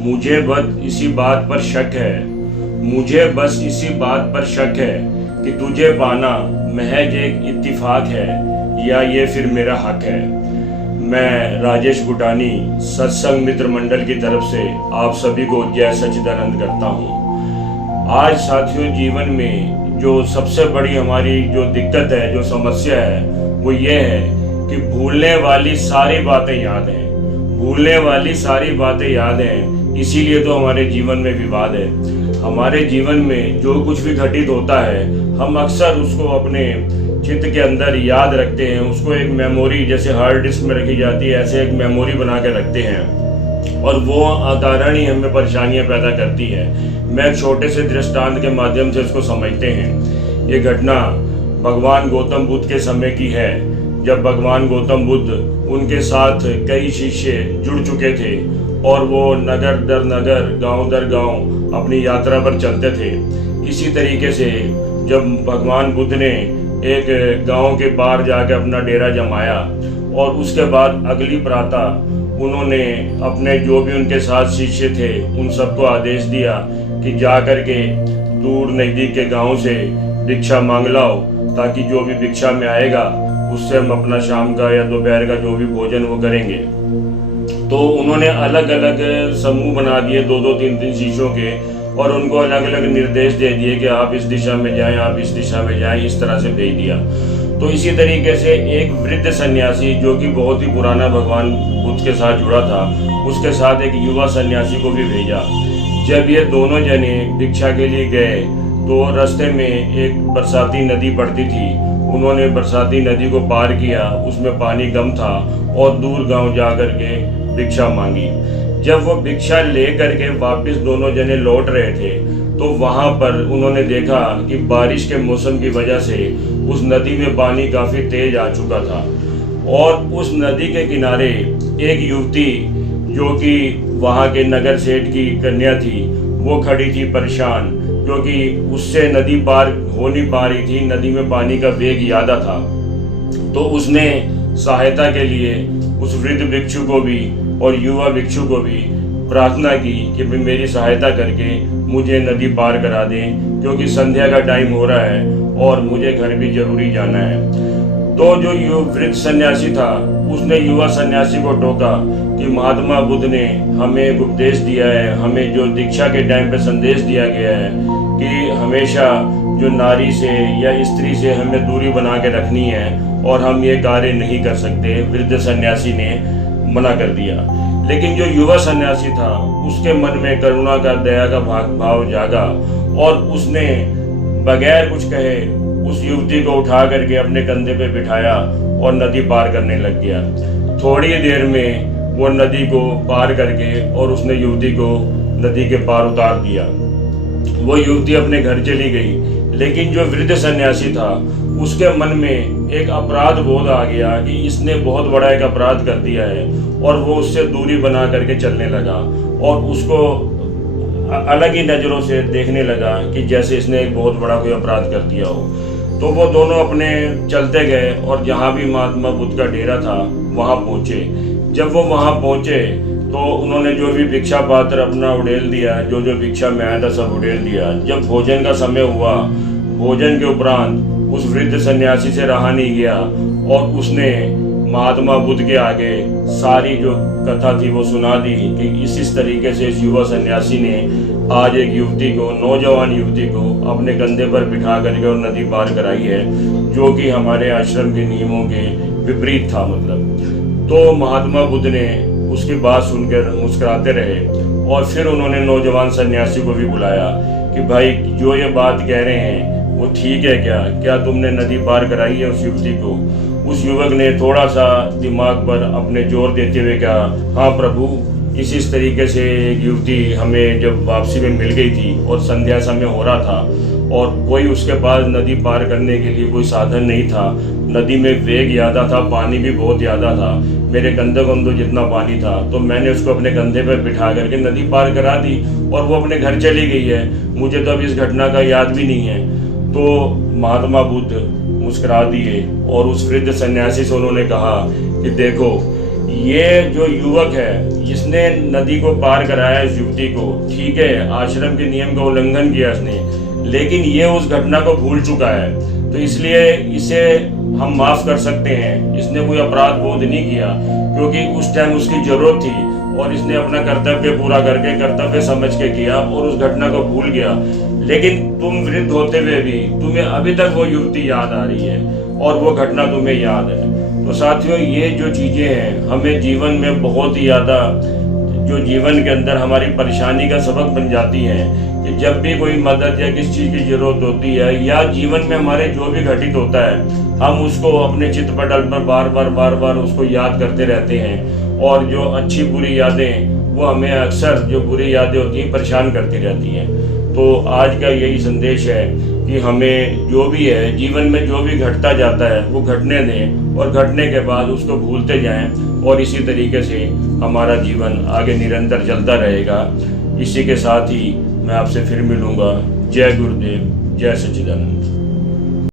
मुझे बस इसी बात पर शक है, मुझे बस इसी बात पर शक है कि तुझे पाना महज एक इत्तिफाक है या ये फिर मेरा हक है। मैं राजेश गुटानी सत्संग मित्र मंडल की तरफ से आप सभी को जय सच्चिदानंद करता हूँ। आज साथियों, जीवन में जो सबसे बड़ी हमारी जो दिक्कत है, जो समस्या है, वो ये है कि भूलने वाली सारी बातें याद हैं, भूलने वाली सारी बातें याद हैं। इसीलिए तो हमारे जीवन में विवाद है। हमारे जीवन में जो कुछ भी घटित होता है, हम अक्सर उसको अपने चित्त के अंदर याद रखते हैं। उसको एक मेमोरी, जैसे हार्ड डिस्क में रखी जाती है, ऐसे एक मेमोरी बना के रखते हैं और वो अकारण ही हमें परेशानियां पैदा करती है। मैं एक छोटे से दृष्टांत के माध्यम से उसको समझते हैं। ये घटना भगवान गौतम बुद्ध के समय की है, जब भगवान गौतम बुद्ध, उनके साथ कई शिष्य जुड़ चुके थे और वो नगर दर नगर, गांव दर गांव अपनी यात्रा पर चलते थे। इसी तरीके से जब भगवान बुद्ध ने एक गांव के बाहर जाकर अपना डेरा जमाया और उसके बाद अगली प्रातः उन्होंने अपने जो भी उनके साथ शिष्य थे उन सबको आदेश दिया कि जा कर के दूर नज़दीक के गांव से भिक्षा मांग लाओ, ताकि जो भी भिक्षा में आएगा उससे हम अपना शाम का या दोपहर का जो भी भोजन वो करेंगे। तो उन्होंने अलग अलग समूह बना दिए, दो दो तीन तीन शिष्यों के, और उनको अलग अलग निर्देश दे दिए कि आप इस दिशा में जाएं, आप इस दिशा में जाएं, इस तरह से भेज दिया। तो इसी तरीके से एक वृद्ध सन्यासी, जो कि बहुत ही पुराना भगवान बुद्ध के साथ जुड़ा था, उसके साथ एक युवा सन्यासी को भी भेजा। जब ये दोनों जने भिक्षा के लिए गए तो रास्ते में एक बरसाती नदी पड़ती थी। उन्होंने बरसाती नदी को पार किया, उसमें पानी कम था और दूर गांव जा कर के भिक्षा मांगी। जब वो भिक्षा ले करके वापस दोनों जने लौट रहे थे तो वहाँ पर उन्होंने देखा कि बारिश के मौसम की वजह से उस नदी में पानी काफ़ी तेज आ चुका था और उस नदी के किनारे एक युवती, जो कि वहाँ के नगर सेठ की कन्या थी, वो खड़ी थी परेशान, क्योंकि उससे नदी पार हो नहीं पा रही थी, नदी में पानी का वेग ज़्यादा था। तो उसने सहायता के लिए उस वृद्ध भिक्षु को भी और युवा भिक्षु को भी प्रार्थना की कि भाई मेरी सहायता करके मुझे नदी पार करा दें, क्योंकि संध्या का टाइम हो रहा है और मुझे घर भी जरूरी जाना है। तो जो वृद्ध सन्यासी था उसने युवा सन्यासी को टोका कि महात्मा बुद्ध ने हमें एक उपदेश दिया है, हमें जो दीक्षा के टाइम पे संदेश दिया गया है कि हमेशा जो नारी से या स्त्री से हमें दूरी बना के रखनी है और हम ये कार्य नहीं कर सकते। वृद्ध सन्यासी ने मना कर दिया, लेकिन जो युवा सन्यासी था उसके मन में करुणा का, दया का भाव जागा और उसने बगैर कुछ कहे उस युवती को उठा करके अपने कंधे पे बिठाया और नदी पार करने लग गया। थोड़ी देर में वो नदी को पार करके और उसने युवती को नदी के पार उतार दिया। वो युवती अपने घर चली गई, लेकिन जो वृद्ध सन्यासी था उसके मन में एक अपराध बोध आ गया कि इसने बहुत बड़ा एक अपराध कर दिया है और वो उससे दूरी बना करके चलने लगा और उसको अलग ही नज़रों से देखने लगा कि जैसे इसने एक बहुत बड़ा कोई अपराध कर दिया हो। तो वो दोनों अपने चलते गए और जहाँ भी महात्मा बुद्ध का डेरा था वहाँ पहुँचे। जब वो वहाँ पहुँचे तो उन्होंने जो भी भिक्षा पात्र अपना उड़ेल दिया, जो जो भिक्षा में आया था सब उड़ेल दिया। जब भोजन का समय हुआ, भोजन के उपरांत उस वृद्ध सन्यासी से रहा नहीं गया और उसने महात्मा बुद्ध के आगे सारी जो कथा थी वो सुना दी कि इस तरीके से इस युवा सन्यासी ने आज एक युवती को, नौजवान युवती को अपने कंधे पर बिठा करके और नदी पार कराई है, जो कि हमारे आश्रम के नियमों के विपरीत था। मतलब तो महात्मा बुद्ध ने उसकी बात सुनकर मुस्कुराते रहे और फिर उन्होंने नौजवान सन्यासी को भी बुलाया कि भाई जो ये बात कह रहे हैं वो ठीक है क्या तुमने नदी पार कराई है उस युवती को? उस युवक ने थोड़ा सा दिमाग पर अपने जोर देते हुए कहा, हाँ प्रभु, इस तरीके से एक युवती हमें जब वापसी में मिल गई थी और संध्या समय हो रहा था और कोई उसके पास नदी पार करने के लिए कोई साधन नहीं था। नदी में वेग ज़्यादा था, पानी भी बहुत ज़्यादा था, मेरे कंधे कंधों जितना पानी था, तो मैंने उसको अपने कंधे पर बिठा करके नदी पार करा दी और वो अपने घर चली गई है। मुझे तो अब इस घटना का याद भी नहीं है। तो महात्मा बुद्ध मुस्कुरा दिए और उस वृद्ध सन्यासी से उन्होंने कहा कि देखो, ये जो युवक है इसने नदी को पार कराया इस युवती को, ठीक है, आश्रम के नियम का उल्लंघन किया इसने, लेकिन ये उस घटना को भूल चुका है, तो इसलिए इसे हम माफ़ कर सकते हैं। इसने कोई अपराध बोध नहीं किया, क्योंकि उस टाइम उसकी ज़रूरत थी और इसने अपना कर्तव्य पूरा करके, कर्तव्य समझ के किया और उस घटना को भूल गया। लेकिन तुम वृद्ध होते हुए भी तुम्हें अभी तक वो युवती याद आ रही है और वो घटना तुम्हें याद है। तो साथियों, ये जो चीज़ें हैं हमें जीवन में बहुत ही ज़्यादा, जो जीवन के अंदर हमारी परेशानी का सबक बन जाती हैं कि जब भी कोई मदद या किसी चीज़ की ज़रूरत होती है या जीवन में हमारे जो भी घटित होता है, हम उसको अपने चित्तपटल पर बार बार उसको याद करते रहते हैं और जो अच्छी बुरी यादें वो हमें अक्सर, जो बुरी यादें होती हैं, परेशान करती रहती हैं। तो आज का यही संदेश है कि हमें जो भी है जीवन में जो भी घटता जाता है वो घटने दें और घटने के बाद उसको भूलते जाएं और इसी तरीके से हमारा जीवन आगे निरंतर चलता रहेगा। इसी के साथ ही मैं आपसे फिर मिलूँगा। जय गुरुदेव, जय सच्चिदानंद।